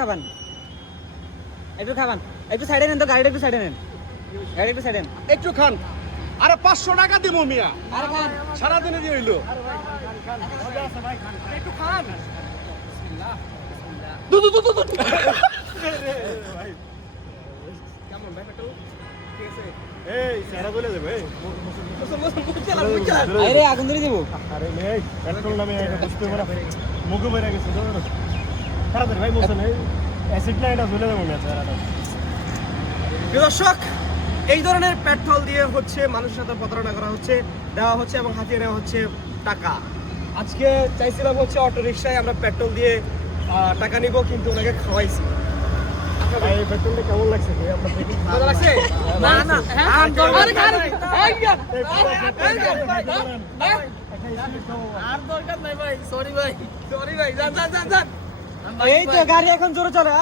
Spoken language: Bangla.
খাবান একটু খাবান, একটু সাইডে নেন তো, গাড়িটা একটু সাইডে নেন, গাড়ি একটু সাইডে নেন, একটু খান। আরে 500 টাকা দিব মিয়া, সারাদিনে দিয়ে হইলো। একটু খান। এই সারা বলে দেবে আরে আগুন ধরে দেবো। আরে নেই পেট্রোল নামে এটা বুঝতে পারা মুখে বেরে গেছে তো তাড়াতাড়ি ভাই মোসন এই অ্যাসিড না এটা চলে যাবে না সারাটা। দর্শক, এই ধরনের পেট্রোল দিয়ে হচ্ছে মানুষের সাথে প্রতারণা করা হচ্ছে, দেওয়া হচ্ছে এবং হাতিয়ে নেওয়া হচ্ছে টাকা। আজকে চাইছিলাম হচ্ছে অটো রিকশায় আমরা পেট্রোল দিয়ে টাকা নিব, কিন্তু ওনাকে খাওয়াইছি। এই পেট্রোলটা কেমন লাগছে ভাই? আপনার দেখি ভালো লাগছে? না না, আর দরকার নাই ভাই, সরি ভাই, যান। এই তো গাড়ি এখন জোরে চলে।